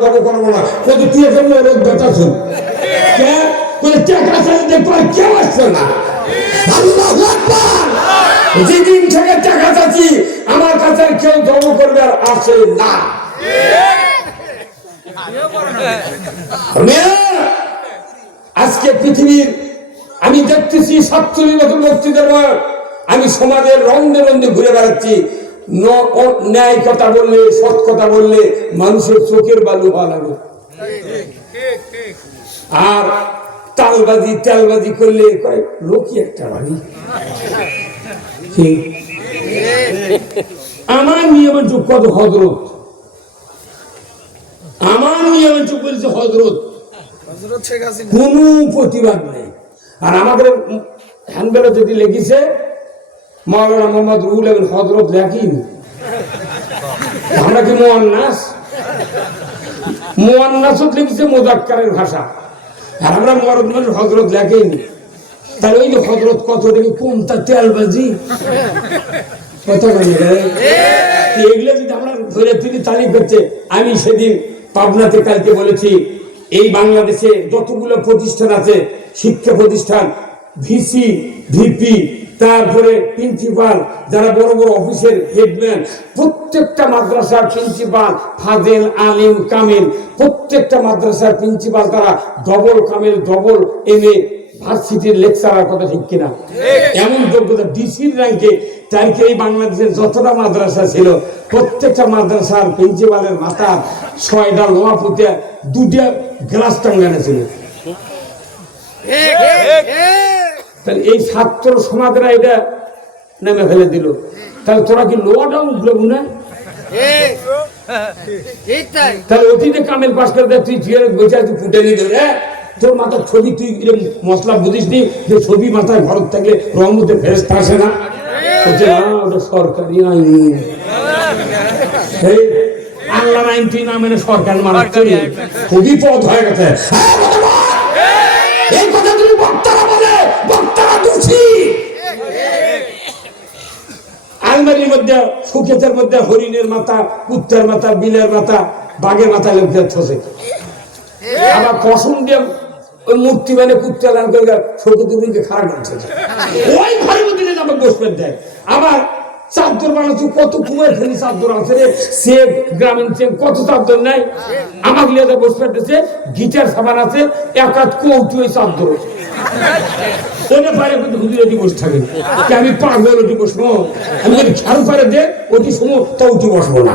করবো না, কিন্তু তুই এখানে রোগ বেঁচাছো কে বলে টাকা চাইতে পার কেউ আসছে না। আল্লাহু আকবার। যেদিন থেকে টাকা চাচ্ছি আমার কাছে কেউ জমা করবে আর আসে না। আজকে পৃথিবীর আমি দেখতেছি 47 বছর মসজিদের বয়স, আমি সমাজের রন্ধে রন্ধে ঘুরে বেড়াচ্ছি। ন্যায় কথা বললে, সৎ কথা বললে মানুষের চোখের বালু হওয়া লাগে, আর তালবাজি তেলবাজি করলে লোকই একটা বাড়ি। আমার নিয়মের যুগ কত হজরত, আমার নিয়মের যুগ বলছে হজরত, কোন প্রতিবাদ নেই। আর আমাদের হ্যান্ডবেলে যদি লেগেছে মাওলানা মোহাম্মদ রুহুল আমিন হজরত লেখিনি, আমরা কি মোয়ান্নাস লিখেছে মুযাক্কারের ভাষা, আর আমরা মরদ মানুষ হজরত লেখিনি। তাহলে ওই যে হজরত কত কোনটা তেলবাজি কত এগুলো যদি আমরা ধরে তুলি তালিম করছে। আমি সেদিন পাবনাতে কালকে বলেছি, এই বাংলাদেশে যতগুলো প্রতিষ্ঠান আছে, শিক্ষা প্রতিষ্ঠান, ভিসি ভিপি, তারপরে প্রিন্সিপাল, যারা বড় বড় অফিসের হেডম্যান, প্রত্যেকটা মাদ্রাসার প্রিন্সিপাল ফাজেল আলিম কামিল, প্রত্যেকটা মাদ্রাসার প্রিন্সিপাল তারা ডবল কামিল ডবল এমএ ভার্সিটির লেকচারার, কথা ঠিক কিনা? এমন যোগ্যতা ডিসির র্যাঙ্কে। তারকে এই বাংলাদেশের যতটা মাদ্রাসা ছিল প্রত্যেকটা মাদ্রাসার প্রিন্সিপালের মাথা 6টা লোহা পুঁতে 2টা গ্লাস টাঙ্গানো ছিল। তাহলে এই ছাত্র সমাজরা এটা নেমে ফেলে দিল, তাহলে তোরা কি লোয়াটা উঠলো না? তাহলে অতীতে কামেল পাস করে তুই বসে তুই ফুটে নিয়ে দেবে তোর মাথার ছবি, তুই মশলা বুঝিস নি যে ছবি মাথায় ভরত থাকলে রহমতের ফেরেশতা আসে না? ওটা সরকারি আইন, আল্লাহর আইন তুই না মেনে সরকার মারাচ্ছে, খুবই পথ হয়ে গেছে। এই কথা তুমি বক্তারা বলে, বক্তারা দোষী। আলমারির মধ্যে সুকেতের মধ্যে হরিণের মাথা, কুত্তার মাথা, বিলের মাথা, বাঘের মাথা লোক যাচ্ছে। আবার কসম দিয়ে ওই মূর্তি মানে কুত্তা লাল করে শোকতুকে খারাপ করছে, ওই ঘরের মধ্যে আমাকে বসবেন দেয়। আবার চাদর বানাচ্ছে, কত কুমার ফেলি চাদর আছে রে, সে গ্রামীণ কত চাদর নাই, আমাকে লিয়ে বসবে গিটার সাবান আছে, এক হাত কৌটি ওই চাদর ওটা পারে কিন্তু হুজুরেটি বসে থাকে। আমি পাগল ওটি বসবো, আমি যদি খেয়াল পারে দে ওটি শুনো তা উঠে বসবো না।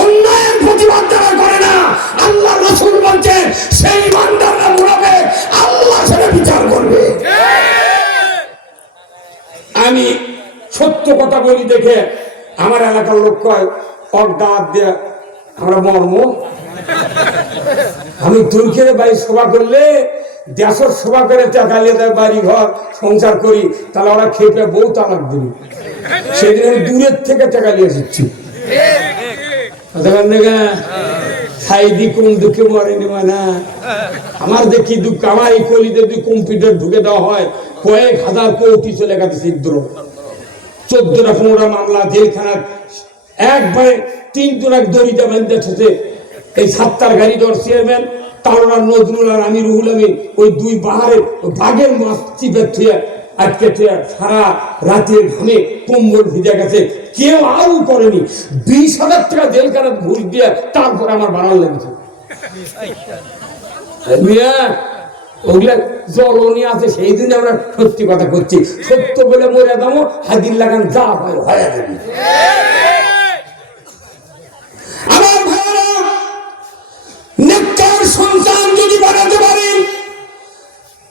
অন্যায়ের প্রতিবাদ যারা করে না, আল্লাহ রাসূল বলছেন সেই ইমানদাররা মুনাফিক, আল্লাহ সেটা বিচার করবে। আমি সত্য কথা বলি দেখে আমার এলাকার লোক কয় অর্ডার দিয়ে আমরা মর্ম। আমি তুর্কির বাড়ি সভা করলে দেশের সভা করে টাকা নিয়ে দেয়, বাড়ি ঘর সংসার করি, তাহলে ওরা খেপে বউ তালাক দিবি। সেদিন আমি দূরের থেকে টাকা নিয়ে এসেছি। কোন দুঃখে মরেনি মানে আমার দেখি দুঃখ, আমার এই কলিতে যদি কম্পিউটার ঢুকে দেওয়া হয় কয়েক হাজার কোটি চলে গেছে ছিদ্র, 14টা 15টা মামলা, জেলখানা একবারে 3 দড়িটা বেঁধে ঠেছে। এই 7টার গাড়ি দর চেয়ারম্যান তাওরার নজরুল আর আমি রুহুল আমিন ওই 2 বাহারের বাঘের মাছ চিপে থুয়ে আজকে সারা রাতের ঘামে কম্বল ভিজে গেছে, কেউ আরও করেনি। 20,000 টাকা জেলখানা ঘুষ দিয়ে তারপরে আমার বাড়াল লেগেছে। ওগুলা জ্বলনি আছে, সেই দিন আমরা সত্যি কথা করছি, সত্য বলে মরে দামো, হাজির লাগান যা হয় হয়ে যাবে। আমার ভাইরা, নেককার সন্তান যদি বানাতে পারেন,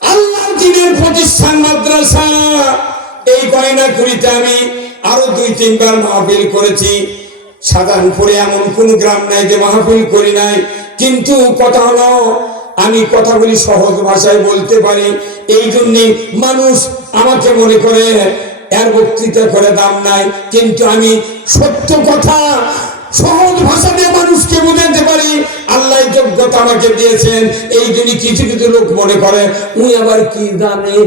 আল্লাহর দ্বীনের প্রতিষ্ঠান মাদ্রাসা, এই গয়নাকুড়িতে আমি আরো 2-3 বার মাহফিল করেছি। সাধারণপুরে এমন কোন গ্রাম নাই যে মাহফিল করি নাই, কিন্তু কথা হলো আমি কথাগুলি সহজ ভাষায় বলতে পারি, এই জন্যে মানুষ আমাকে মনে করে এর বক্তৃতা করে দাম নাই। কিন্তু আমি সত্য কথা সহজ ভাষা দিয়ে মানুষকে বোঝাতে পারি, আল্লাহ যোগ্যতা আমাকে দিয়েছেন। এই জন্য কিছু কিছু লোক মনে করে উনি আবার কি জানে,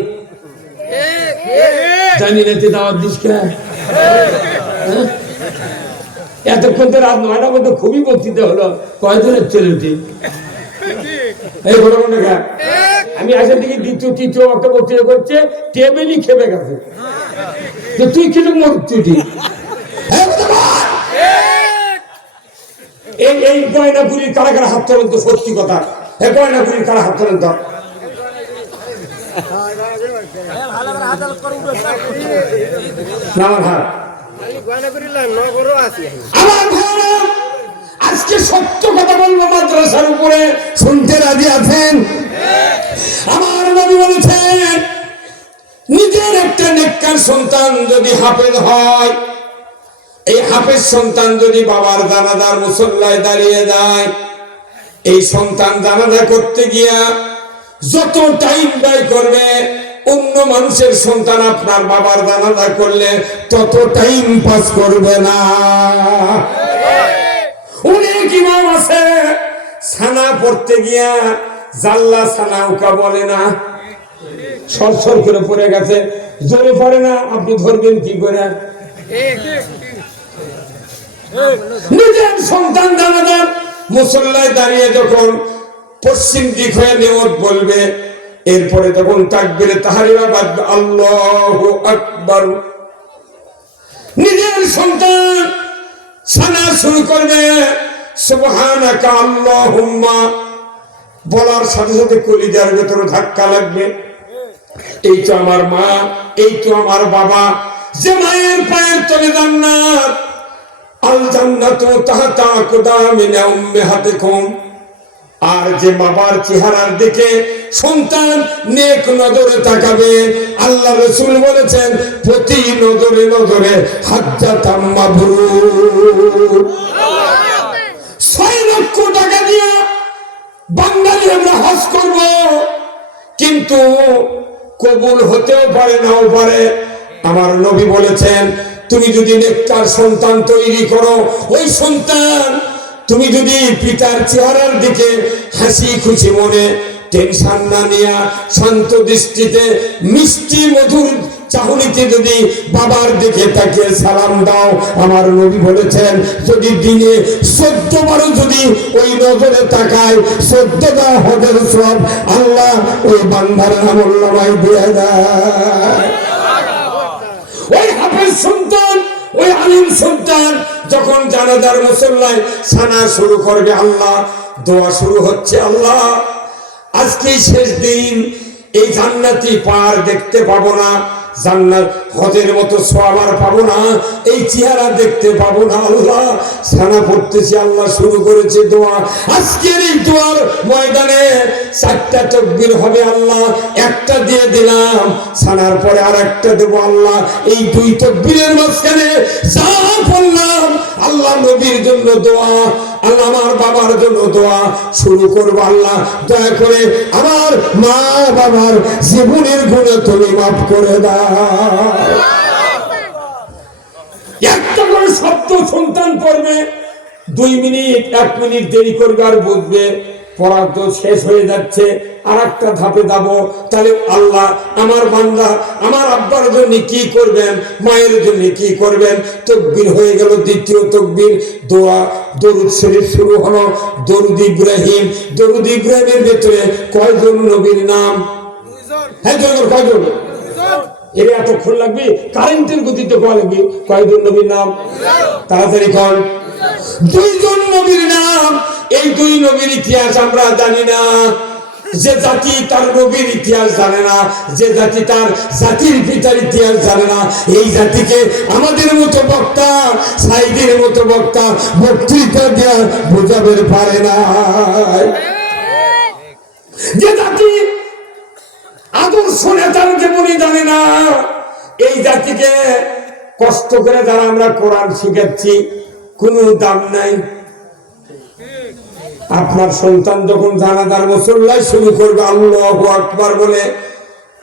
জানি না দাওয়াত দিস কে। এতক্ষণ তো রাত 9টা মধ্যে খুবই বক্তৃতা হলো, কয়জনের চলেছে এই ঘটনা দেখা। আমি আসার দিকে দ্বিতীয় তৃতীয় একটা বক্তৃতা করছে, টেবিলই খেপে গেছে। তুই কিরকম মরুচ্ছি এই গয়নাগুলির কারা কারা হাত তোলেন তো, সত্যি কথা, এই গয়নাগুলির কারা হাত তোলেন তো। আজকে সত্য কথা বলবো, মাদ্রাসার উপরে শুনতে রাজি আছেন? আমার নবী বলেছেন, নিজের একটা নেককার সন্তান যদি হাফেজ হয়, এই হাফেজ সন্তান যদি বাবার জানাজার মুসল্লায় দাঁড়িয়ে যায়, এই সন্তান জানাজা করতে গিয়া যত টাইম ব্যয় করবে, অন্য মানুষের সন্তান আপনার বাবার জানাজা করলে তত টাইম পাস করবে না। অনেক ইমাম আছে সানা পড়তে গিয়া জাল্লা সানা উকা বলে না, সরসর করে পড়ে গেছে, জোরে পড়ে না, আপনি ধরবেন কি করে? নিজের সন্তান জানাজার মুসল্লায় দাঁড়িয়ে যখন পশ্চিম দিক হয়ে নিয়ত বলবে, এরপরে তখন তাকবীরে তাহরিমা বাজবে, আল্লাহু আকবার, নিজের সন্তান সানা শুরু করবে, সুবহানাকা আল্লাহুম্মা, বলার সাথে সাথে কলিজার ভেতরে ধাক্কা লাগবে, এই তো আমার মা, এই তো আমার বাবা, যে মায়ের পায়ের তলে জান্নাত, আল জান্নাতু তাহতা আকদামিনা উম্মাহাতিকুম, আর যে বাবার চেহারার দিকে সন্তান নেক নজরে তাকাবে, আল্লাহ রাসূল বলেছেন প্রতি নজরে নজরে হাজ্জাতাম মাবরুর। 6 লক্ষ টাকা দিয়ে বাঙালি আমরা হজ করব, কিন্তু কবুল হতেও পারে নাও পারে। আমার নবী বলেছেন, তুমি যদি নেককার সন্তান তৈরি করো, ওই সন্তান তুমি যদি পিতার চেহারার দিকে হাসি খুশি মনে, টেনশন না নিয়া শান্ত দৃষ্টিতে মিষ্টি মধুর চাহনিতে যদি বাবার দিকে তাকিয়ে সালাম দাও, আমার নবী বলেছেন যদি দিনে 14 বার যদি ওই নজরে তাকায়, 14টা হজের সব আল্লাহ ওই বান্দার আমলনামায় দিয়ে দেয়। ওই হাফেজ সন্তান, ওই আলিম সন্তান যখন জানাজার মুসল্লায় সানা শুরু করবে, আল্লাহ দোয়া শুরু হচ্ছে, আল্লাহ আজকে শেষ দিন, এই জান্নাতি পার দেখতে পাবো না, জান্নাত হজের মতো সওয়াব আর পাবো না, এই চেহারা দেখতে পাবো না, আল্লাহ সানা পড়তেছি, আল্লাহ শুরু করেছে দোয়া। আজকের এই দোয়ার ময়দানে 4টা তাকবীর হবে, আল্লাহ একটা দিয়ে দিলাম, সানার পরে আর একটা দেবো, আল্লাহ এই 2 তাকবীরের মাঝখানে যা বললাম, আল্লাহ নবীর জন্য দোয়া, আল্লাহ আমার বাবার জন্য দোয়া শুরু করবো, আল্লাহ দয়া করে আমার মা বাবার জীবনের গুণে তুমি মাফ করে দাও। একটা করে শব্দ সন্তান পড়বে, 2 মিনিট 1 মিনিট দেরি করবে আর বুঝবে পড়া তো শেষ হয়ে যাচ্ছে, আর একটা ধাপে যাবো, তাহলে আল্লাহ আমার বান্দা আমার আব্বার জন্য কি করবেন, মায়ের জন্য কি করবেন। তাকবীর হয়ে গেল, দ্বিতীয় তাকবীর, দোয়া, দরুদ শরীফ শুরু হলো, দরুদ ইব্রাহিম। দরুদ ইব্রাহিমের ভেতরে কয়জন নবীর নাম? হ্যাঁ কয়জন? এর এতক্ষণ লাগবে, কারেন্টের গতিতে কয় লাগবে, কয়জন নবীর নাম? তাড়াতাড়ি কর। 2 জন নবীর নাম। এই 2 নবীর ইতিহাস আমরা জানি না। যে জাতি তার নবীর ইতিহাস জানে না, যে জাতি তার জাতির পিতার ইতিহাস জানে না, এই জাতিকে আমাদের মতো বক্তা, সাইদের মতো বক্তা বক্তৃতা দেওয়া বোঝাবে পারে না। যে জাতি আদর্শ নেতার জীবনই জানে না, এই জাতিকে কষ্ট করে যারা আমরা কোরআন শিখাচ্ছি কোনো দাম নাই। আপনার সন্তান যখন জানাজার মুসল্লায় শুরু করবে আল্লাহু আকবার বলে,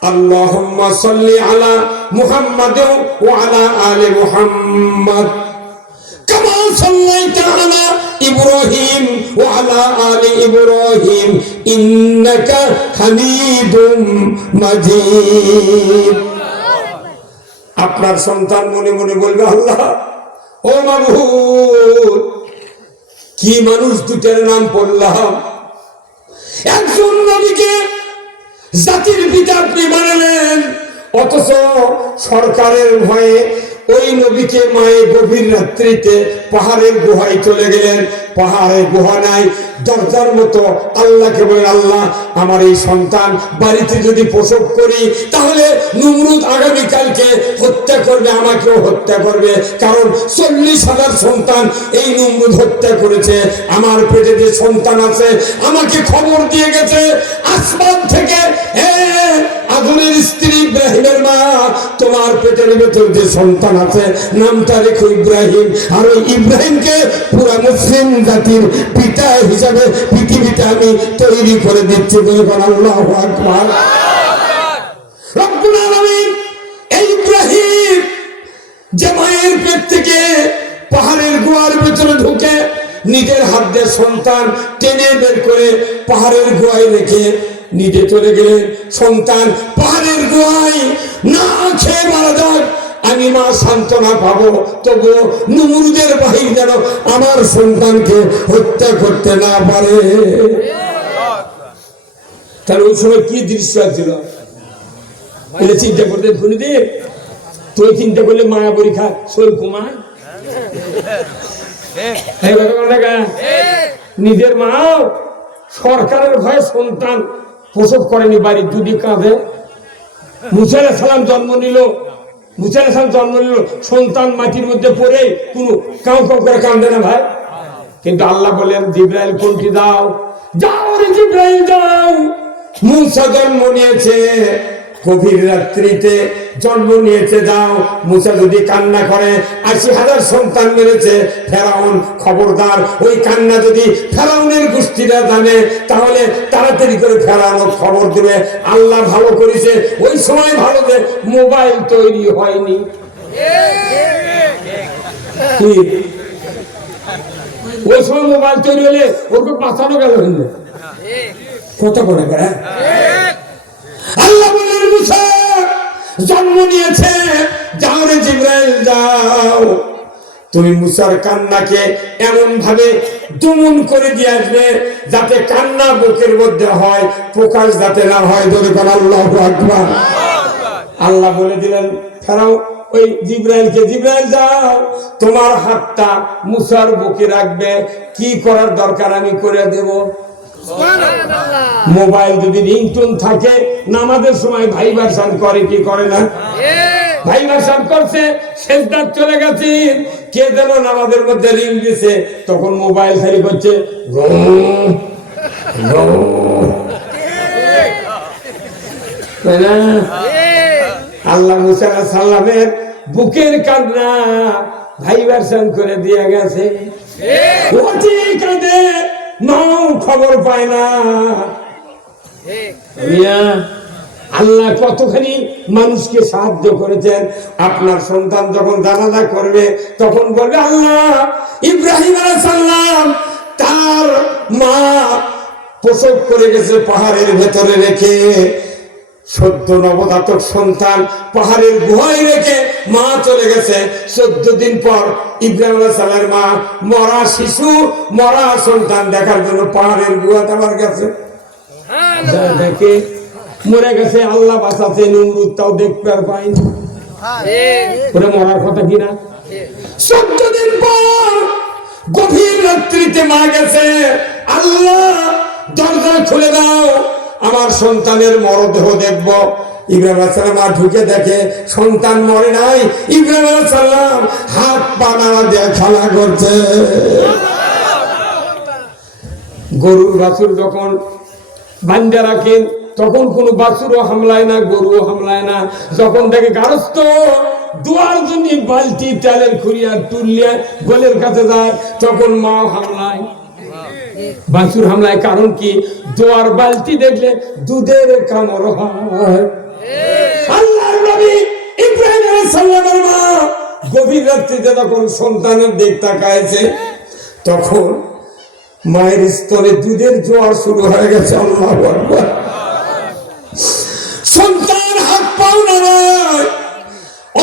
আল্লাহুম্মা সাল্লি আলা মুহাম্মাদ ওয়া আলা আলি মুহাম্মাদ কামা সাল্লাইতা আলা ইব্রাহিম ওয়া আলা আলি ইব্রাহিম ইন্নাকা হামিদুম মাজিদ। আপনার সন্তান মনে মনে বলবে, আল্লাহ ও মাবুদ, কি মানুষ দুটার নাম পড়লাম। একজন নবীকে জাতির পিতা আপনি বানালেন, অথচ সরকারের ভয়ে ওই নবীকে মায়ে গভীর রাত্রিতে পাহাড়ের গুহায় চলে গেলেন। পাহাড়ে গুহা নাই, দরজার মতো আল্লাহকে বলেন, আল্লাহ আমার এই সন্তান বাড়িতে যদি প্রসব করি তাহলে নমরুদ আগামীকালকে হত্যা করবে, আমাকেও হত্যা করবে, কারণ 40,000 সন্তান এই নমরুদ হত্যা করেছে। আমার পেটে যে সন্তান আছে আমাকে খবর দিয়ে গেছে আসমান থেকে, আদরের স্ত্রী ইব্রাহিমের মা, তোমার পেটের ভেতর যে সন্তান আছে নামটা রেখো ইব্রাহিম, আর ওই ইব্রাহিমকে পুরা মুসলিম জাতির পিতা হিসাবে পৃথিবীতে আমি তৈরি করে দিচ্ছি। বলবেন আল্লাহু আকবার। রব্বুল আলামিন এই ইব্রাহিম যে মায়ের পেট থেকে পাহাড়ের গুহার ভেতরে ঢুকে নিজের হাত দিয়ে সন্তান টেনে বের করে পাহাড়ের গুহায় রেখে নিজে চলে গেলেন। সন্তান পাহাড়ের গুহায় না খেয়ে মারা যাক, আমি মা সান্ত্বনা পাবো, তবু নমরুদের বাহির যেন আমার সন্তানকে হত্যা করতে না পারে। তাহলে ওই সময় কি দৃশ্য ছিল এটা চিন্তা করতে শুনি। তুই চিন্তা করলে মায়া পরীক্ষা শোল কুমার নিজের মাও সরকারের ভয়ে সন্তান প্রসব করেনি, বাড়ির দুদি কাঁধে। মুসা আলাইহিস সালাম জন্ম নিল, মুসা আলাইহিস সালাম জন্ম নিল, সন্তান মাটির মধ্যে পড়ে কোনো কাউ কাউ করে কাঁদে না ভাই। কিন্তু আল্লাহ বলেন জিবরাইল কোনটি দাও, যাও রে জিবরাইল যাও। মুসা জন্ম নিয়েছে গভীর রাত্রিতে, জন্ম নিয়েছে, যাও। মুসা যদি কান্না করে 80,000 সন্তান মেরেছে ফেরাউন, খবরদার ওই কান্না যদি ফেরাউনের গোষ্ঠীরা জানে তাহলে তাড়াতাড়ি করে ফেরাউন খবর দেবে। আল্লাহ ভালো করেছে ওই সময় ভালো যে মোবাইল তৈরি হয়নি। ওই সময় মোবাইল তৈরি হলে ওকে বাঁচানো গেল কথা বলে। আল্লাহ বলেন মুসা জন্ম নিয়েছে, যাও রে জিবরাইল যাও। তুমি মুসার কান্নাকে এমন ভাবে দমন করে দিয়ে আসবে যাতে কান্না বুকের মধ্যে হয়, প্রকাশ যাতে না হয়। বলবেন আল্লাহু আকবার। আল্লাহ বলে দিলেন ফেরাও ওই জিবরাইলকে, জিবরাইল যাও, তোমার হাতটা মুসার বুকে রাখবে, কি করার দরকার আমি করে দেব। মোবাইল যদি রিংটোন থাকে, নামাজের সময় ভাইব্রেশন করে কি করে না? ভাইব্রেশন করছে, সেজদায় চলে গেছেন, কে যেন নামাজের মধ্যে রিং দিছে, তখন মোবাইল খালি করছে আল্লাহ মুসা আলাইহিস সালামের বুকের কান্না ভাইব্রেশন করে দিয়ে গেছে। কাঁদে নাও খবর পায় না। আল্লাহ কতখানি মানুষকে সাহায্য করেছেন। আপনার সন্তান যখন জানাজা করবে তখন বলবে আল্লাহ ইব্রাহিম আলাইহিস সালাম তার মা প্রসব করে গেছে পাহাড়ের ভেতরে রেখে, সদ্য নবজাতক সন্তান পাহাড়ের গুহায় রেখে মা চলে গেছে। 14 দিন পর ইব্রাহিম আলাইহিস সালামের মা মরা শিশু, মরা সন্তান দেখার জন্য পাহাড়ের গুহাতে আমার গেছে, দেখে মরে গেছে। আল্লাহ বাঁচাতে, নমরুদ তাও দেখতে আর পায়নি। ওরে মরার কথা কিনা। 14 দিন পর গভীর রাত্রিতে মা গেছে, আল্লাহ দরজা খুলে দাও, আমার সন্তানের মরদেহ দেখব। ইব্রাহিম আলাইহিস সালাম ঢুকে দেখে সন্তান মরে নাই। ইব্রাহিম আলাইহিস সালাম হাত পা নাড়া দিয়ে খেলা করছে। গরুর বাছুর যখন বান্ধা রাখেন তখন কোনো বাছুরও হামলায় না, গরুও হামলায় না। যখন দেখে গারস্থ দুয়ার জন্য বালতি তেলের খুঁড়িয়া তুললে গোলের কাছে যায়, তখন মাও হামলায়, বাছুর হামলায়। কারণ কি? দুয়ার বালতি দেখলে দুধের কামড় হয়। আল্লাহর নবী ইব্রাহিম আলাইহিস সালামের মা গভীর রাত্রিতে যখন সন্তানের দিক তাকাইছে তখন মায়ের স্তরে দুধের জোয়ার শুরু হয়ে গেছে। আল্লাহু আকবার। সন্তান হাত পাও না,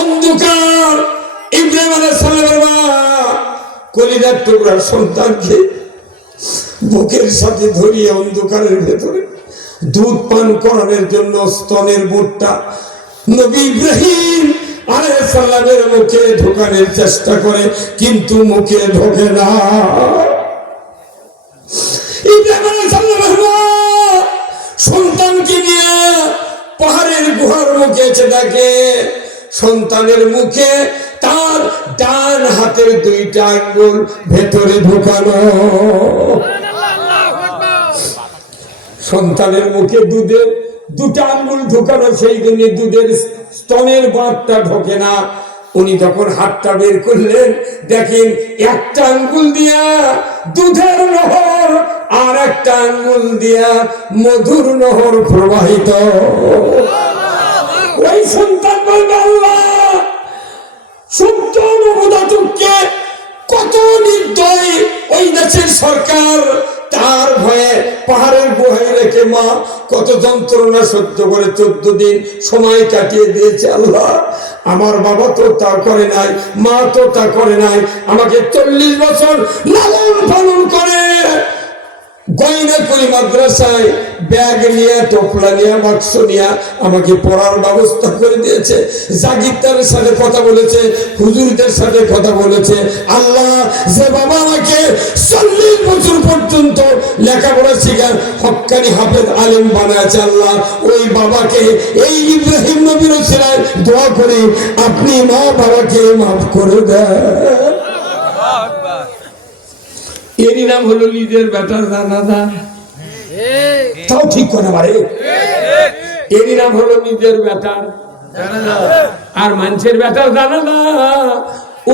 অন্ধকার। ইব্রাহিম আলাইহিস সালামের মা কলিজার টুকরার সন্তানকে বুকের সাথে ধরিয়ে অন্ধকারের ভেতরে দুধ পান করানোর জন্য স্তনের বুটটা নবী ইব্রাহিম আলাইহিস সালামের মুখে ঢোকানোর চেষ্টা করে, কিন্তু মুখে ঢোকে না। ইব্রাহিম আলাইহিস সালাম সন্তানকে নিয়ে পাহাড়ের গুহার মুখে এসে দেখে সন্তানের মুখে তার ডান হাতের দুইটা আঙ্গুল ভেতরে ঢোকানো। সন্তানের মুখে দুধের দুটা আঙ্গুল ঢোকানো, সেই জন্য দুধের স্তনের বাঁধটা ঢোকে না। উনি যখন হাতটা বের করলেন, দেখেন একটা আঙ্গুল দিয়া দুধের নহর আর একটা আঙ্গুল দিয়া মধুর নহর প্রবাহিত। ওই সন্তান বলবে, আল্লাহ সত্য নবজাতককে কত নির্দয় ওই দেশের সরকার তার ভয়ে পাহাড়ের গুহায় রেখে মা কত যন্ত্রণা সহ্য করে 14 দিন সময় কাটিয়ে দিয়েছে। আল্লাহ আমার বাবা তো তা করে নাই, মা তো তা করে নাই, আমাকে 40 বছর লালন পালন করে গয়না করি মাদ্রাসায় ব্যাগ নিয়ে টোপলা নিয়ে বাক্স নিয়ে আমাকে পড়ার ব্যবস্থা করে দিয়েছে, জাগিরদারের সাথে কথা বলেছে, হুজুরদের সাথে কথা বলেছে। আল্লাহ যে বাবা আমাকে 40 বছর পর্যন্ত লেখাপড়া শিখার হক্কানি হাফেজ আলেম বানাইছে, আল্লাহ ওই বাবাকে এই ইব্রাহিম নবীর ওসিলায় দোয়া করি আপনি মা বাবাকে মাফ করে দেন। এরই নাম হলো নিজের বেটার দানাদা, তাও ঠিক করে পারে। এরই নাম হলো নিজের বেটার আর মানুষের বেটার দানাদা,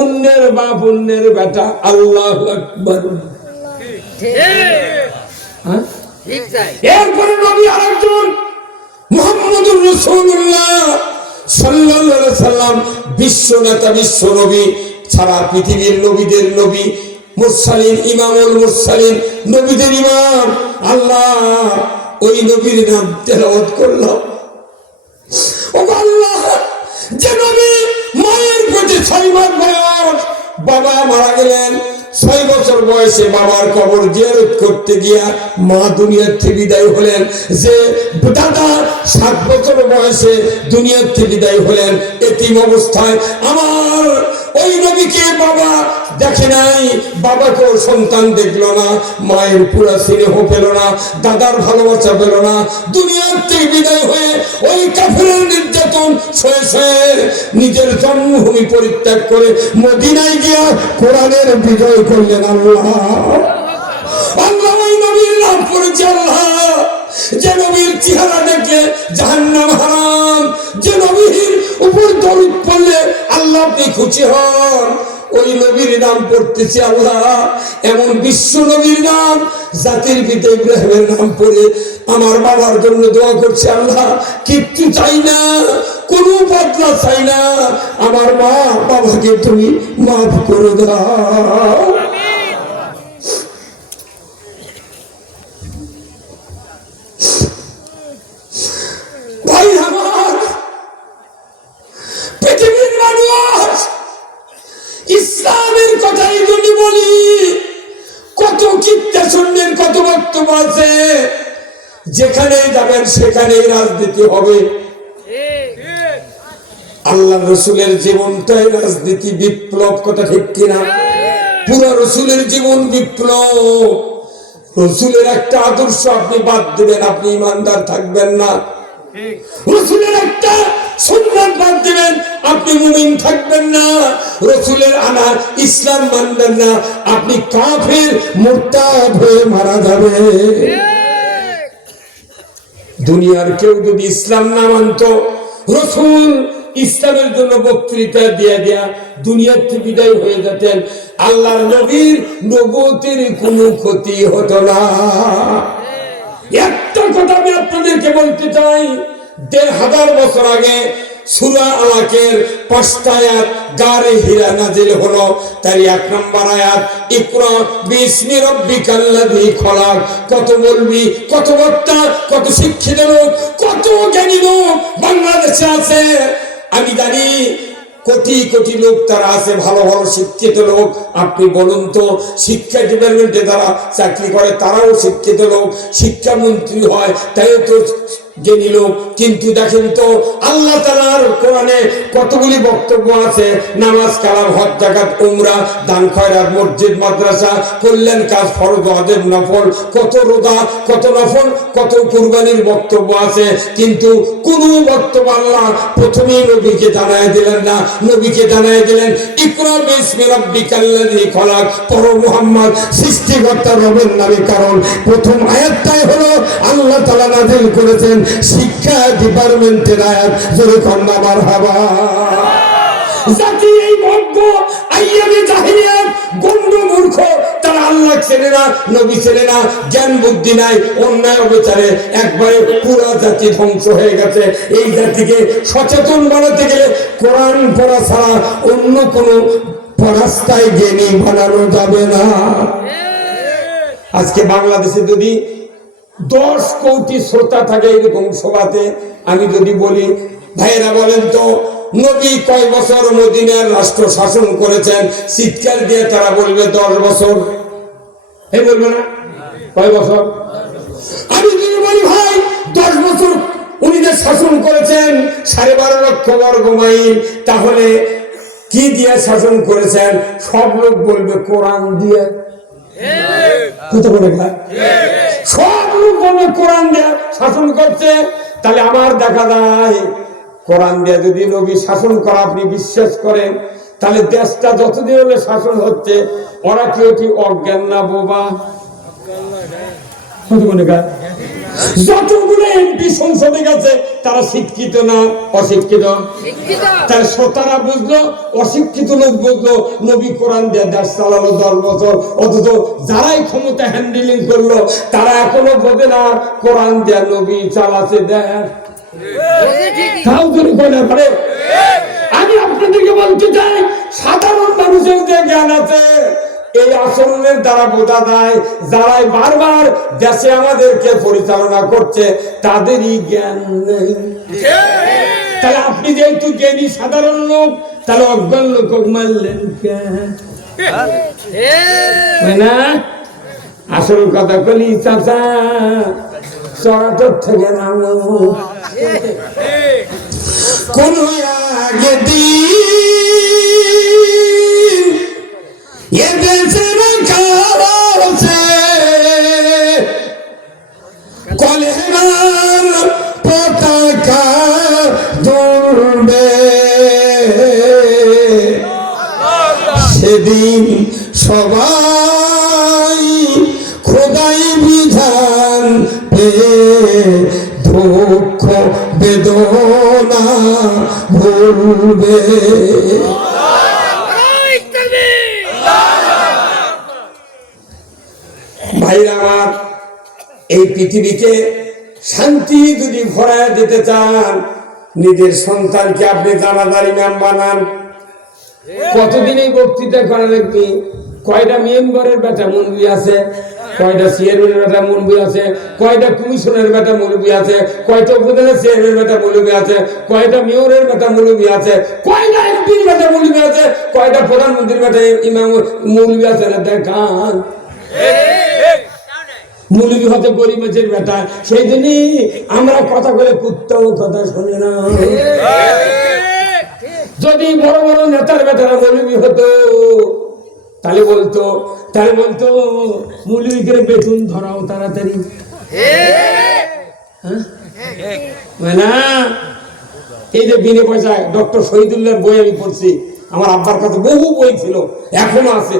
অন্যের বাপ অন্যের বেটা। আল্লাহু আকবার। এরপরে নবী আরেকজন মুহাম্মদুর রাসূলুল্লাহ সাল্লাল্লাহু আলাইহি সাল্লাম, বিশ্ব নেতা, বিশ্ব নবী, সারা পৃথিবীর নবীদের নবী, মুরসালিন, ইমামুল মুরসালিন, নবীদের ইমাম। আল্লাহ ওই নবীর নাম তেলাওয়াত করলাম। ও আল্লাহ, যে নবী মায়ের পেটে 6 মাস বয়স, বাবা মারা গেলেন, 6 বছর বয়সে বাবার কবর জিয়ারত করতে গিয়া মা দুনিয়ার থেকে বিদায় হলেন, যে দাদা 7 বছর বয়সে দুনিয়ার থেকে বিদায় হলেন এতিম অবস্থায়, আমার ওই নবীকে বাবা দেখে নাই, বাবাকেও সন্তান দেখলো না, মায়ের পুরা স্নেহ পেল না, দাদার ভালোবাসা পেল না, দুনিয়ার থেকে বিদায় হয়ে ওই কাফেরের নির্যাতন সয়ে সয়ে নিজের জন্মভূমি পরিত্যাগ করে মদিনায় গিয়া কোরআনের বিজয় করলেন। আল্লাহ আল্লাহ ওই নবীর নাম করেছে। আল্লাহ যে নবীর চেহারা দেখলে জাহান্নাম হারাম, যে নবীর উপর দরুদ পড়লে আল্লাহ আপনি খুশি হন, ওই নবীর নাম পড়তেছি। আল্লাহ এমন বিশ্ব নবীর নাম, জাতির পিতা ইব্রাহিমের নাম পড়ে আমার বাবার জন্য দোয়া করছে। আল্লাহ কিচ্ছু চাই না, কোনো বদলা চাই না, আমার মা বাবাকে তুমি মাফ করে দাও। ভাই আমার, পৃথিবীর মানুষ ইসলামের কথা এই জন্য বলি, কত কিত্তা শূন্যের কত বক্তব্য আছে, যেখানে যাবেন সেখানেই রাজনীতি হবে। আল্লাহ রসুলের জীবনটাই রাজনীতি, বিপ্লব, কথা ঠিক কিনা? পুরো রসুলের জীবন বিপ্লব। রসুলের একটা আদর্শ আপনি বাদ দিবেন, আপনি ইমানদার থাকবেন না। রসুলের একটা সুন্নাত বাদ দিবেন, আপনি মুমিন থাকবেন না। রসুলের আনা ইসলাম মানবেন না, আপনি কাফের মুরতাদ হয়ে মারা যাবে। দুনিয়ার কেউ যদি ইসলাম না মানত, রসুল ইসলামের জন্য বক্তৃতা দিয়া দিয়া দুনিয়ার থেকে বিদায় হয়ে যেতেন, আল্লাহর নবীর নবুয়তের কোনো ক্ষতি হতো না। একটা কথা আমি আপনাদেরকে বলতে চাই, 1500 বছর আগে সূরা আলাকের 5টা আয়াত গারে হীরা নাজিল হলো। তার 1 নম্বর আয়াত ইকরা বিসমি রাব্বিকাল্লাযী খলাক। কত বলবি, কত বক্তা, কত শিক্ষিত লোক, কত জ্ঞানী লোক বাংলাদেশে আছে। আমি জানি কোটি কোটি লোক তারা আছে, ভালো ভালো শিক্ষিত লোক। আপনি বলুন তো, শিক্ষা ডিপার্টমেন্টে যারা চাকরি করে তারাও শিক্ষিত লোক, শিক্ষামন্ত্রী হয়, তাই তো জ্ঞানী লোক। কিন্তু দেখেন তো আল্লাহ তাআলার কোরআনে কতগুলি বক্তব্য আছে, নামাজ, কালাম, হজ, যাকাত, উমরা, দান, খয়রাত, মসজিদ, মাদ্রাসা, কল্যাণ কাজ, ফরজ, ওয়াজিব, নফল, কত রোজা, কত নফল, কত কুরবানির বক্তব্য আছে। কিন্তু কোন বক্তব্য আল্লাহ প্রথমেই নবীকে জানায় দিলেন না। নবীকে জানায় দিলেন ইকরা বিসমি রাব্বিকাল্লাযী খলাক, পড়ো মুহাম্মদ সৃষ্টিকর্তা রবের নামে। কারণ প্রথম আয়াতটাই হলো আল্লাহ তাআলা নাযিল করেছেন শিক্ষা ডিপার্টমেন্টের আয়াত। জোরে কন্না মারহাবা। জাতি এই ভগ্গ আইয়ামে জাহিলিয়াত গণ্ড মূর্খ, তারা আল্লাহ চেনে না, নবী চেনে না, জ্ঞান বুদ্ধি নাই, অন্যায় অবিচারে একবারে পুরা জাতি ধ্বংস হয়ে গেছে। এই জাতিকে সচেতন বানাতে গেলে কোরআন পড়া ছাড়া অন্য কোনো রাস্তায় জ্ঞানী বানানো যাবে না। আজকে বাংলাদেশে যদি 10 কোটি শ্রোতা থাকে এরকম সভাতে, আমি যদি বলি ভাইয়েরা বলেন তো নবী কয় বছর মদিনার রাষ্ট্র শাসন করেছেন, চিৎকার দিয়ে তারা বলবে 10 বছর। এই বলবে না? কয় বছর? আমি যদি বলি ভাই 10 বছর উনি যে শাসন করেছেন 12.5 লক্ষ বর্গ মাইল, তাহলে কি দিয়ে শাসন করেছেন? সব লোক বলবে কোরআন দিয়ে। কত বলে সব লোক বলবে কোরআন দিয়ে শাসন করছে। তাহলে আমার দেখা যায় কোরআন দিয়ে যদি নবী শাসন করা আপনি বিশ্বাস করেন, তাহলে দেশটা যতদিন হলে শাসন হচ্ছে, ওরা কি ওটি অজ্ঞান না বোবা? যতগুলো এমপি সংসদে গেছে তারা শিক্ষিত না অশিক্ষিত? তাহলে শ্রোতারা বুঝলো, অশিক্ষিত লোক বুঝলো নবী কোরআন দিয়ে দেশ চালালো 10 বছর। অথচ যারাই ক্ষমতা হ্যান্ডেলিং করলো তারা এখনো বোঝে না কোরআন দিয়ে নবী চালাচ্ছে দেশ। আমি আপনাদেরকে বলতে চাই, সাধারণ মানুষের যে জ্ঞান আছে এই আচরণের দ্বারা বোঝা যায় যারাই বারবার দেশে আমাদেরকে পরিচালনা করছে তাদেরই জ্ঞান নেই। তাহলে আপনি যেহেতু জ্ঞানী সাধারণ লোক, তাহলে অজ্ঞান লোক মারলেন না? আসল কথা বলি চাচা, চরাচর থেকে নামো কোন আগে দিন এদেশের কাছে কলেমার পতাকা দুলবে, সেদিন সবাই খোদাই বিধান পেয়ে দুঃখ বেদনা ভুলবে। ভাইরা আমার, এই পৃথিবীকে শান্তি যদি ভরায় দিতে চান, নিজের সন্তানকে আপনি জানাজার ইমাম বানান। কতদিন এই বক্তৃতা করা লাগবে? কয়টা মেম্বারের বেটা মুরব্বি আছে, কয়টা চেয়ারম্যানের বেটা মুরব্বি আছে, কয়টা কমিশনের বেটা মুরব্বি আছে, কয়টা উপজেলা চেয়ারম্যানের বেটা মুরব্বি আছে, কয়টা মেয়রের বেটা মুরব্বি আছে, কয়টা এমপির বেটা মুরব্বি আছে, কয়টা প্রধানমন্ত্রীর বেটা ইমাম মুরব্বি আছে না? দেখান। মুরব্বি হতে গরিবের বেটা, সেই জন্যই আমরা কথা বলে কুত্তাও কথা শুনে না। যদি বড় বড় নেতার বেটারা মৌলবি হতো তাহলে বলতো মৌলবীকে বেতন ধরাও তাড়াতাড়ি। না, এই যে বিনে পয়সায় ডক্টর শহীদুল্লাহর বই আমি পড়ছি, আমার আব্বার কাছে বহু বই ছিল, এখনো আছে।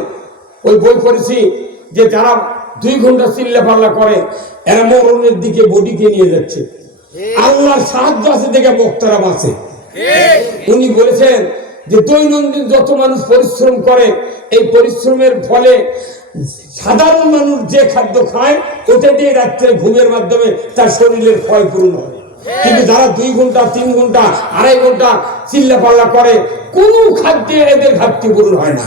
ওই বই পড়েছি যে যারা 2 ঘন্টা চিল্লা পাল্লা করে এরা মরণের দিকে বডিকে নিয়ে যাচ্ছে। আল্লাহর সাহায্য আছে দেখে বক্তারা বাঁচে। উনি বলেছেন যে দৈনন্দিন যত মানুষ পরিশ্রম করে, এই পরিশ্রমের ফলে সাধারণ মানুষ যে খাদ্য খায় ওটা দিয়ে রাত্রে ঘুমের মাধ্যমে তার শরীরের ক্ষয় পূরণ হয়। কিন্তু যারা 2 ঘন্টা 3 ঘন্টা 2.5 ঘন্টা চিল্লা পাল্লা করে, কোন খাদ্যে এদের ঘাটতি পূরণ হয় না।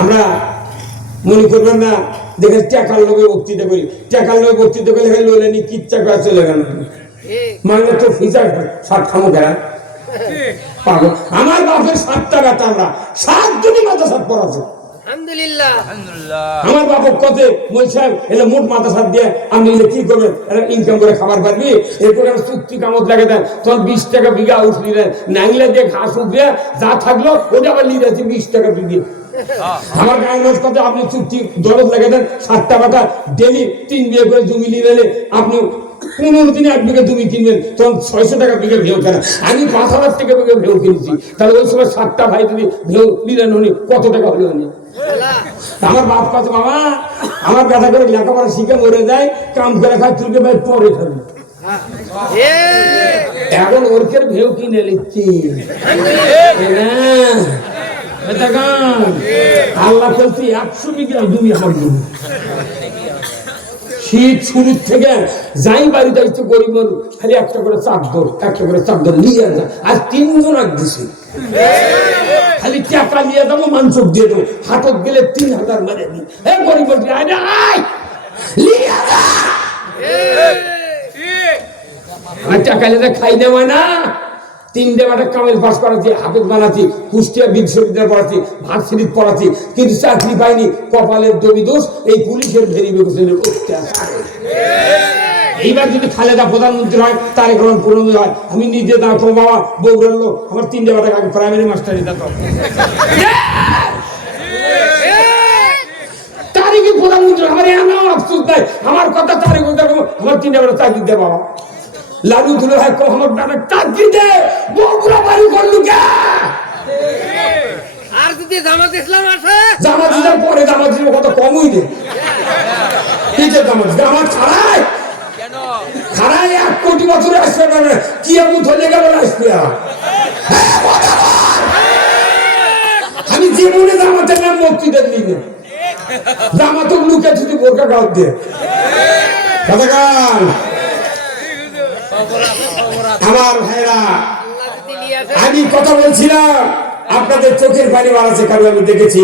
আমরা মনে করবেন না দেখে টাকার লোভে বক্তৃতা করি, টাকার লোভে বক্তৃতা করলে লোলেনি কিচ্ছা করে চলে গেল। মানে তো ফিচার শার্ট খামো খেলা পাগল। আমার বাপের 7টা বেটা, আমরা 7 জনই মাদ্রাসা পড়াছে। আমার বাপক কত বলছেন এলে মোট মাদ্রাসা দিয়ে আপনি কি করবেন, ইনকাম করে খাবার পারবি, এরপর চুক্তি কামত লাগে দেন, তখন 20 টাকা বিঘা উঠলি নাইলে দিয়ে ঘাস উঠলে যা থাকলো ওটা আবার নিয়ে যাচ্ছে 20 টাকা বিঘে। আমার গায়ের মাছ কত, আপনি চুক্তি দরদ লাগে দেন, 7টা বেটা ডেলি 3 বিঘা করে জমি নিলে আপনি 15 দিনে 1 বিঘা জমি কিনবেন, তখন 600 টাকা বিঘা ভেউ কেনা। আমি 5,000 টাকা বিঘা ভেউ কিনেছি, তাহলে ওই সময় 7টা ভাই যদি ভেউ নিলেন উনি কত টাকা হলো উনি। আমার বাপ কাছে, বাবা আমার ব্যথা করে লেখাপড়া শিখে মরে যায়, কাম করে খায়, তুলকে ভাই পরে খাবি। এখন ওরকের ভেউ কিনে নিচ্ছি। আল্লাহ বলছি 100 বিঘা জমি আমার জমি। শীত শুরুর থেকে যাই বাড়ি যাইছে গরিব মানুষ খালি একটা করে চাকদর নিয়ে যা। আর 3 জন আগ দিছি, খালি টাকা নিয়ে যাবো, মাংস দিয়ে দেবো, হাটক গেলে 3000 মারে নি। গরিব মানুষ টাকা নিয়ে খাই নেওয়া না। 3টে বেটা কামেল পাস করাচ্ছি, হাফেজ বানাচ্ছি, কুষ্টিয়া বিশ্ববিদ্যালয় পড়াচ্ছি, ভার্সিটি পড়াচ্ছি, কিন্তু চাকরি পাইনি। কপালের জমি দোষ, এই পুলিশের ভেরিফিকেশনের অত্যাচার। এইবার যদি খালেদা প্রধানমন্ত্রী হয়, তারেক রহমান প্রধানমন্ত্রী হয়, আমি নিজে দাঁড়ো বাবা বগুড়ার লোক, আমার 3টে বেটা আগে প্রাইমারি মাস্টারি দিত। তারিখই প্রধানমন্ত্রী, আমার এমন আফসোস নাই, আমার কথা তারিখ আমার 3টে বেটা চাকরি দেয় বাবা। লালু ধুলো হয় আমার বেটা চাকরি দে, বগুড়া বাড়ি করলু কে? আর যদি জামাত ইসলাম আসে, জামাত ইসলাম পরে, জামাত ইসলাম কত কমই দে। জামাত ছাড়াই কেন? ছাড়াই 1 কোটি বছরে আসবে না, কি আমি ধরে গেল আসবে। আমি জীবনে জামাতের নাম বক্তৃতা দিই না, জামাত লুকে যদি বোরকা গাও দিয়ে। আমার ভাইরা, আমি কথা বলছিলাম, আপনাদের চোখের পানি বাড়াচ্ছে, কারণ আমি দেখেছি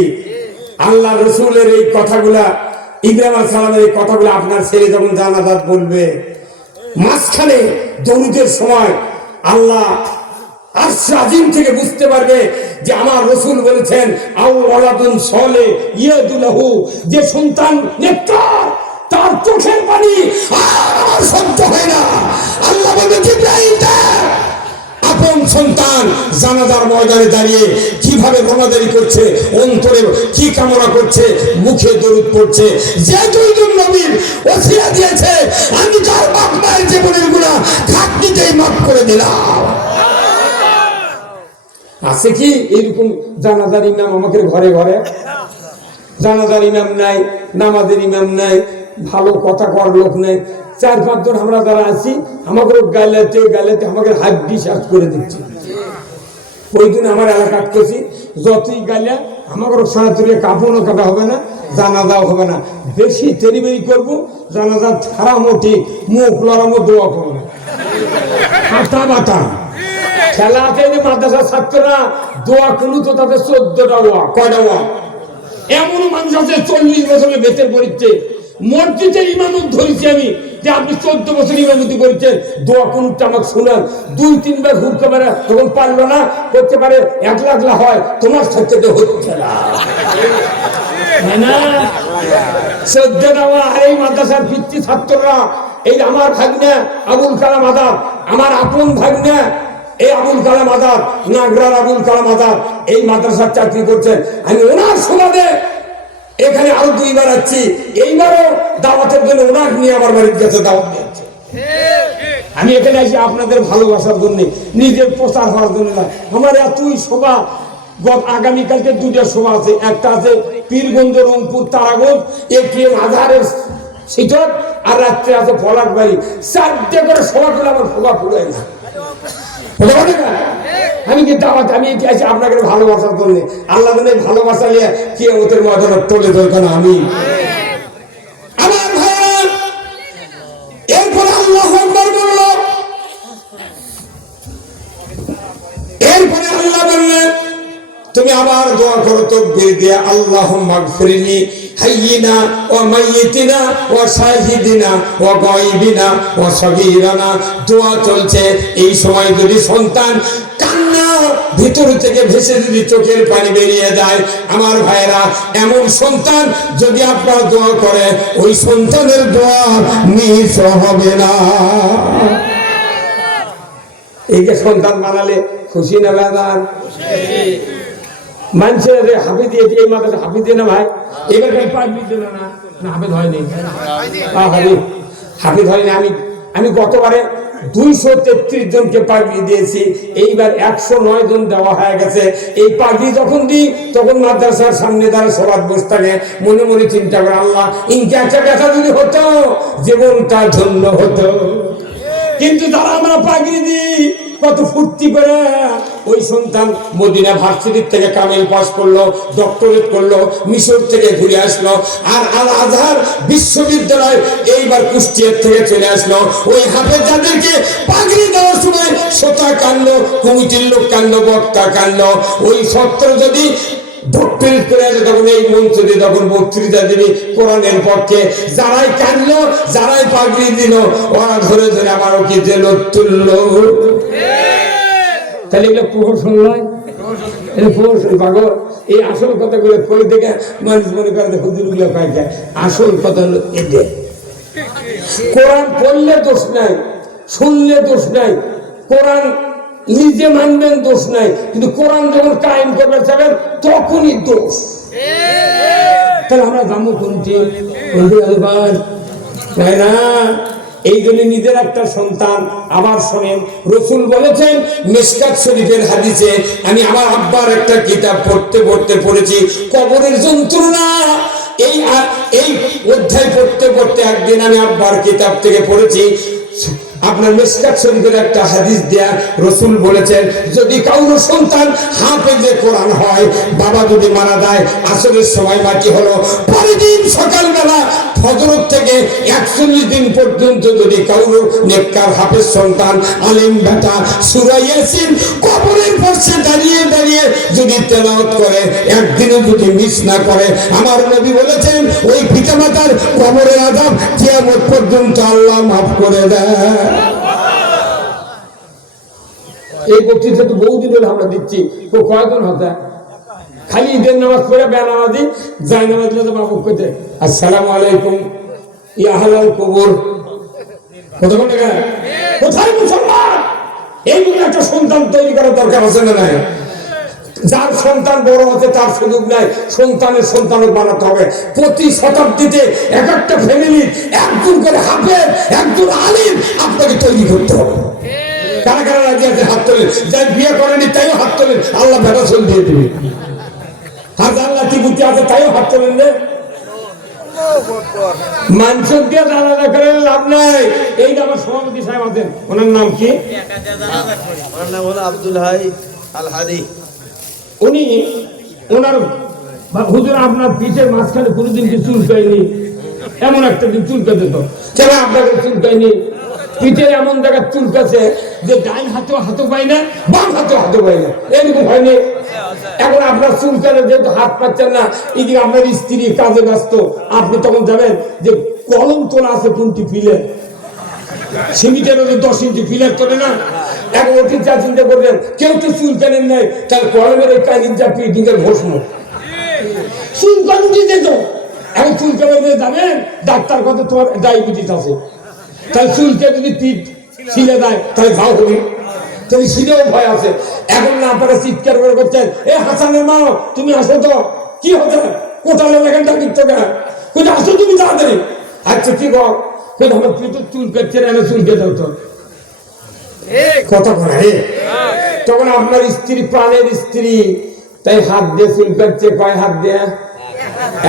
আল্লাহ রসুলের এই কথাগুলা, ইব্রাহিম আলাইহিস সালামের এই কথাগুলো আপনার ছেলে যখন জানাজাত বলবে, মাঝখানে দরুদের সময় আল্লাহ আরশ আজিম থেকে বুঝতে পারবে যে আমার রসুল বলেছেন আওলাদুন সলে ইয়াদুলাহু, যে সন্তান নেককার তার চোখের পানি আর সহ্য হয় না। আল্লাহ বলে জিবরাইল আপন সন্তান জানাজার ময়দানে দাঁড়িয়ে কিভাবে রোনাদারি করছে, অন্তরে কি কামনা করছে, মুখে দরুদ পড়ছে, যে 2 জন নবীর ওসিয়া দিয়েছে, আমি তার বাপ মায়ের জীবনের গুনাহ খাটনিতেই মাফ করে দিলাম। আছে কি এরকম জানাজার ইমাম আমাদের ঘরে ঘরে? জানাজার ইমাম নাই, নামাজের ইমাম নাই, ভালো কথা কর লোক নেই। 4-5 জন আমরা যারা আছি, আমাদের গাইলাতে গাইলাতে আমাদের হাত বিশ্বাস করে দিচ্ছি। ওই দিন আমার এলাকা করছি, যতই গাইলে আমাদের সাহায্যে কাপড়ও কাটা হবে না, জানাজাও হবে না, বেশি তেরিবেরি করবো, জানাজা ছাড়ামো ঠিক, মুখ লড়ামো, দোয়া করবো না, হাতা বাতা খেলাতে মাদ্রাসার ছাত্ররা দোয়া করলু তো তাদের 14টা ওয়া, কয়টা ওয়া? এমন মানুষ আছে 40 বছরের ভেতর পড়ছে, মসজিদে ইমামত ধরেছি আমি, যে আপনি 14 বছর ইমামতি করেছেন, দোয়া কোনটা আমাকে শোনান। 2-3 বার ঘুরতে পারে, তখন পারলো না, করতে পারে 1 লাখ হয়, তোমার সাথে হচ্ছে না। 14টা ওয়া। এই মাদ্রাসার পিতৃ ছাত্ররা, এই আমার ভাগ্নে আবুল কালাম আজাদ, আমার আপন ভাগ্নে এই আবুল কালাম আজাদ, নাগরার আবুল কালাম আজাদ, এই মাদ্রাসার চাকরি করছেন। আমি ওনার সুবাদে এখানে আরো 2 বার আসছি, এইবারও দাওয়াতের জন্য ওনার নিয়ে আমার বাড়ির কাছে দাওয়াত দিয়েছে। আমি এখানে আসি আপনাদের ভালোবাসার জন্য, নিজের প্রচার হওয়ার জন্য না। আমার এতই শোভা, আগামীকালকে 2টা শোভা আছে, একটা আছে পীরগঞ্জ, রংপুর, তারাগঞ্জ, এটিএম আজহারের সিটর, আর রাত্রে আছে ফলাকবাড়ি। 4টে করে শোভা করে আমার শোভা ফুরায় না। আমি কি দাওয়াত, আমি এটি আছি আপনাকে ভালোবাসার জন্য। আল্লাহ ভালোবাসা নিয়ে কে ওদের ময়দানে তোলে দরকার না। আমি আমার ভাইরা, এরপরে আল্লাহু আকবার বলল, এরপরে আল্লাহ বললেন তুমি আবার দোয়া করো তাকবীর দিয়ে, আল্লাহুম্মা গফিরলি হাইয়িনা ওয়া মাইয়িতিনা ওয়া শাহিদিনা ওয়া গায়বিনা ওয়া সাগীরানা। দোয়া চলছে, এই সময় যদি সন্তান কান্না ভিতর থেকে ভেসে যদি চোখের পানি বেরিয়ে যায়, আমার ভাইরা এমন সন্তান যদি আপনারা দোয়া করে, ওই সন্তানের দোয়া মিস হবে না। এই যে সন্তান বানালে খুশি না বেজার? মানুষের হাফিজ দিয়েছে, এই মাথাটা হাফিজ দিয়ে না ভাই, এবার পাগড়ি দিল না, হাফিজ হয়নি, হাফিজ হয়নি। আমি গতবারে 233 জনকে পাগড়ি দিয়েছি, এইবার 109 জন দেওয়া হয়ে গেছে। এই পাগড়ি যখন দিই তখন মাদ্রাসার সামনে দ্বারা সবার বসে থাকে, মনে মনে চিন্তা করে, আল্লাহ ইনকে একটা ব্যথা যদি হতো জীবনটা ধন্য হতো। কিন্তু তারা আমরা পাগড়ি দিই কত ফুর্তি করে। ওই সন্তান মদিনা ভার্সিটির থেকে কামিল পাস করলো, ডক্টরেট করলো, মিশর থেকে ঘুরে আসলো, আর আল আজহার বিশ্ববিদ্যালয় এইবার কুষ্টিয়ার থেকে চলে আসলো। ওই হাফেজাদেরকে পাগড়ি দেওয়ার সময় শ্রোতা কান্দ, কমিটির লোক কান্দ, বক্তা কান্দ। ওই সত্তর যদি ডক্টরেট করে আসে তখন এই মঞ্চ দিয়ে তখন বক্তৃতা দিবি কোরআনের পক্ষে। যারাই কাঁদলো, যারাই পাগড়ি দিল, ওরা ধরে ধরে আবারও কি দিল, তুললো। তাহলে এগুলো প্রহসন নয়, এটা প্রহসন পাগল। এই আসল কথাগুলো কই থেকে মানুষ মনে করে হুজুরগুলো কয় যায়, আসল কথা হলো এদের। কোরআন পড়লে দোষ নাই, শুনলে দোষ নাই, কোরআন নিজে মানবেন দোষ নাই, কিন্তু কোরআন যখন কায়েম করবে যাবেন তখনই দোষ। তাহলে আমরা জানবো কোনটি? না, এই জন্য নিজের একটা সন্তান। আবার শোনেন, রাসূল বলেছেন মিশকাত শরীফের হাদিসে, আমি আমার আব্বার একটা কিতাব পড়তে পড়তে পড়েছি কবরের যন্ত্রণা। এই অধ্যায় পড়তে পড়তে একদিন আমি আব্বার কিতাব থেকে পড়েছি, আপনার মিশকাত শরীফের একটা হাদিস দেয়া, রাসূল বলেছেন যদি কারো সন্তান হাফেজে কোরআন হয়, বাবা যদি মারা যায় আসরের সময় মাটি হলো, পরের দিন সকালবেলা ফজর থেকে 41 দিন পর্যন্ত যদি কারো নেককার হাফেজ সন্তান আলেম বেটা সূরা ইয়াসিন কবরের পাশে দাঁড়িয়ে দাঁড়িয়ে যদি তেলাওয়াত করে, একদিনও যদি মিস না করে, আমার নবী বলেছেন ওই পিতামাতার কবরের আযাব কিয়ামত পর্যন্ত আল্লাহ মাফ করে দেয়। এই বক্তৃতা তো বহুদিন ধরে আমরা দিচ্ছি, তো কয়জন হতা খালি ঈদের নামাজ পড়ে বেনামাজি যায় নামাজ বাবু কইতে আসসালামু আলাইকুম ইয়া আহলাল কবর। কোথায় মুসলমান? এইগুলো একটা সন্তান তৈরি করার দরকার আছে না নাই? যার সন্তান বড় হচ্ছে তার সুযোগ নাই, সন্তানের সন্তানও বানাতে হবে। প্রতি শতাব্দীতে এক একটা ফ্যামিলির একজন করে হাফেজ, একজন আলিম আপনাকে তৈরি করতে হবে। কারা কারা রাজি আছে হাত তোলেন, যাই বিয়ে করেনি তাইও হাত তোলেন, আল্লাহ বেটা চল দিয়ে দিবে। হাজার লাঠি বুদ্ধি আছে তাইও হাত তোলেন রে। মানুষের দিয়ে আলাদা করে লাভ নাই। এই যে আমার সভাপতি সাহেব আছেন, ওনার নাম কি? ওনার নাম হলো আব্দুল হাই আল হাদি। উনি ওনার হুজুর আপনার পিঠের মাঝখানে কোনোদিন কি চুল পাইনি, এমন একটা দিন চুল কাটে তো কেন আপনাকে চুল পাইনি? পিঠের এমন জায়গায় চুল কাছে যে ডাইন হাতেও হাতও পাই না, বাম হাতেও হাতও পাই না, এরকম হয়নি। এখন আপনার চুল কাটে যেহেতু হাত পাচ্ছেন না, এদিকে আপনার স্ত্রী কাজে ব্যস্ত, আপনি তখন যাবেন যে কলম তোলা আছে কোনটি ফিলে, সিমিটের 10 ইঞ্চি ফিলের তোলে না। এখন ওটি যা চিন্তা করবেন, কেউ তো চুল কানেন নাই, তাহলে কলমের এই কানির যা পিটিংয়ের ঘোষণ চুল কানুন দিতে তো। এখন চুল কানে যাবেন ডাক্তার কথা তোমার ডায়াবেটিস আছে, তাহলে চুলকে যদি পিঠ ছিলে দেয় তাহলে ঘাও হবে, তাহলে ছিলেও ভয় আছে। এখন না আপনারা চিৎকার করে করছেন, এ হাসানের মা তুমি আসো তো, কি হচ্ছে কোথাও এখানটা কিনতে কোথায় আসো তুমি তাড়াতাড়ি। আচ্ছা ঠিক হোক, আমার পিঠের চুল কাটছে না, চুল কেটে হতো কথা বলে। তখন আপনার স্ত্রী প্রাণের স্ত্রী, তাই হাত দিয়ে চুল কাটছে, কয় হাত দিয়ে?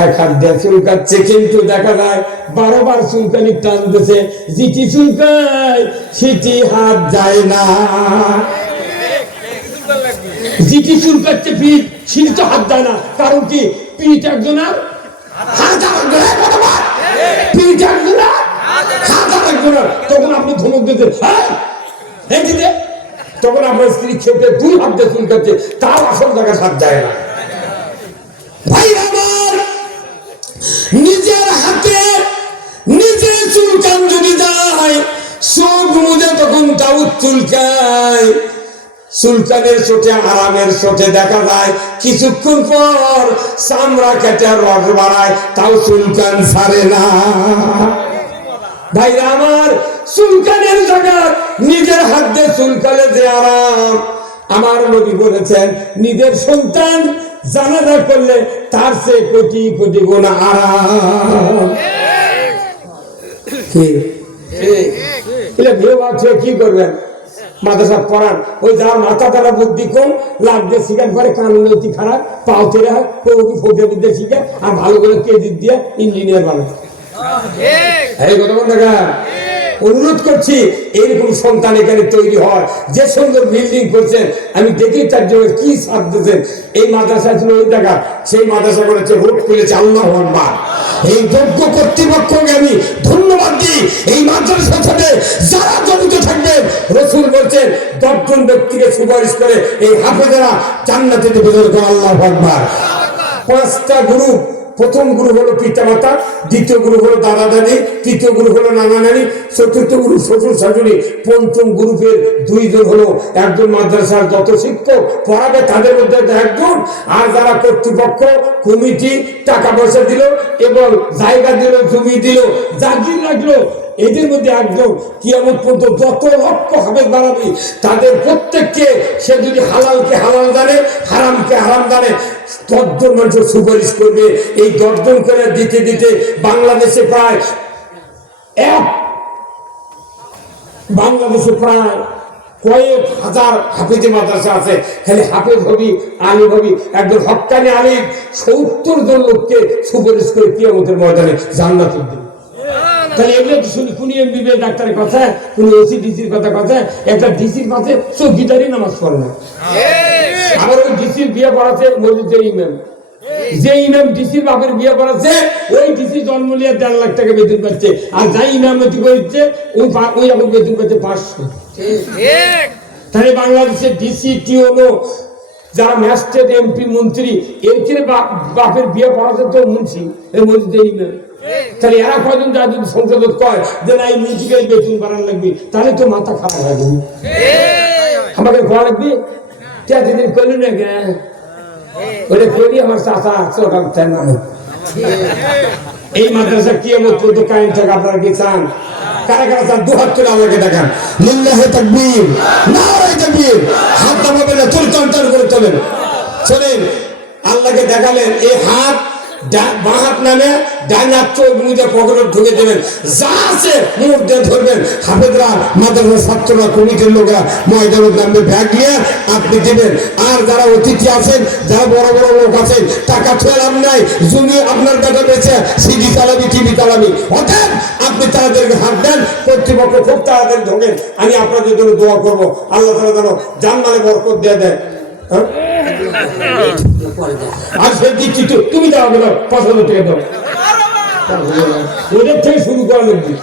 এক হাত দিয়ে চুল কাটছে, কিন্তু দেখা যায় 12 বার চুলকানি টানতেছে, যেটি চুলকায় সেটি হাত যায় না। যেটি চুল কাটছে পিঠ, সেটি তো হাত দেয় না। কারণ কি? পিঠ একজনের, হাত আরেকজনের, পিঠ একজনের, হাত আরেকজনের। তখন আপনি ধমক দিতে, তখন আপনার স্ত্রী খেপে 2 হাত দিয়ে চুল কাটছে, তার আসল জায়গায় হাত যায় না। ভাই আমার নিজের হাতে নিজে চুলকান যদি যায়, চোখ মুজে তখন তাও চুলকায়, সুলতানের চোটে আরামের চোটে দেখা যায় কিছুক্ষণ পর চামড়া কেটে রস বাড়ায়, তাও সুলতান ছাড়ে না। ভাইরা আমার, সুলতানের জায়গা নিজের হাত দিয়ে চুলকালে যে আরাম, আমার নবী বলেছেন নিজের সন্তান জানাজা করলে তার চেয়ে কোটি কোটি গুণ আরাম। কি করবেন? মাদ্রাসা পড়ান, ওই যার মাথা দ্বারা বুদ্ধি কম, লাভ দিয়ে শিখান করে, কানুনতি খারাপ, পাওতে ফোটে বিদ্যা শিখে, আর ভালো করে কেজি দিয়ে ইঞ্জিনিয়ার বানায়। এই কথা বল না। অনুরোধ করছি এইরকম সন্তান এখানে তৈরি হয়। যে সুন্দর বিল্ডিং করছেন, আমি দেখি তার জন্য কি সাথ দিচ্ছেন। এই মাদ্রাসা ছিল ওই জায়গা, সেই মাদ্রাসা করেছে, রোড খুলেছে। আল্লাহু আকবার। এই যোগ্য কর্তৃপক্ষকে আমি ধন্যবাদ দিই। এই মাদ্রাসার সাথে যারা জড়িত থাকবেন, রাসূল বলছেন 10 জন ব্যক্তিকে সুপারিশ করে এই হাফেজেরা জান্নাতে যাবে। আল্লাহু আকবার। 5টা গ্রুপ। প্রথম গ্রুপ হলো পিতা মাতা, দ্বিতীয় গ্রুপ হলো দাদা দাদি, তৃতীয় গ্রুপ হলো নানা নানি, চতুর্থ গ্রুপ শ্বশুর শাশুড়ি, পঞ্চম গ্রুপের 2 জন হলো একজন মাদ্রাসার যত শিক্ষক পড়াবে তাদের মধ্যে একজন, আর যারা কর্তৃপক্ষ কমিটি টাকা পয়সা দিল এবং জায়গা দিল, জমি দিল, জাগির রাখলো, এদের মধ্যে একজন। কিয়ামত পর্যন্ত যত লক্ষ হাফেজ বাড়াবি তাদের প্রত্যেককে সে যদি হালালকে হালাল জানে, হারামকে হারাম জানে, 10 জন মানুষ সুপারিশ করবে। এই 10 জন করে দিতে দিতে বাংলাদেশে প্রায় কয়েক হাজার হাফেজে মাদ্রাসা আছে। খালি হাফেজ হবি, আলিম হবি, একজন হক্কানি আলিম 70 জন লোককে সুপারিশ করে কিয়ামতের ময়দানে জান্নাতে দিবে। তাহলে এগুলো তো শুনি, কোন এমবিবিএস ডাক্তারের কথা, কোন ওসি ডিসির কথা, একটা ডিসির পাশে চৌকিদারি নামাজ পড়ে না। আবার ওই ডিসির বিয়ে করাছে মসজিদের ইমাম, যে ইমাম ডিসির বাপের বিয়ে করাছে, ওই ডিসি জন্ম নিয়ে 1.5 লাখ টাকা বেতন পাচ্ছে, আর যাই ইমামতি করছে ওই এখন বেতন পাচ্ছে 500। তাহলে বাংলাদেশের ডিসি টিওনো যারা ম্যাজিস্ট্রেট, এমপি, মন্ত্রী, এর বাপের বিয়ে করাছে তো মুন্সি, এই মসজিদের ইমাম। তাহলে এরা কয়জন যা যদি সংসদ কয় যে না এই মুন্সিকে বেতন বাড়ানো লাগবে, তাহলে তো মাথা খারাপ হয়ে যাবে। আমাকে ঘর লাগবে দিন করলি না গে, ওটা করি আমার চাষা এই মাদ্রাসা কিয়ামত পর্যন্ত কায়েম থাকে। আপনারা কি চান? কারা কারা চান? 2 হাত তুলে আমাকে দেখান। লিল্লাহি তাকবীর, নারে তাকবীর। হাত নামাবে না, টান করে তোলেন। চলেন, আল্লাহকে দেখালেন। এই হাত বাঁ হাত নামে ডান হাত চোখ মুজে পকেটে ঢুকে দেবেন, যা আছে মুখ দিয়ে ধরবেন। হাফেজরা, মাদ্রাসার ছাত্ররা, কমিটির লোকরা ময়দানের নামে ব্যাগ নিয়ে আপনি দেবেন। আর যারা অতিথি আছেন, যারা বড় বড় লোক আছেন, টাকা ঠেলাম নাই, জমি আপনার কাছে বেঁচে সিডি চালাবি, টিভি চালাবি, অতএব আপনি তাদেরকে হাত দেন। কর্তৃপক্ষ খুব তাড়াতাড়ি ঢোকেন। আমি আপনাদের জন্য দোয়া করবো, আল্লাহ তাআলা যেন জান্নাতে বরকত দিয়ে দেয়। আর সে দিচ্ছি তো, তুমি দাও, 5,000 টাকা দাও, ওদের থেকে শুরু করা লাগবে।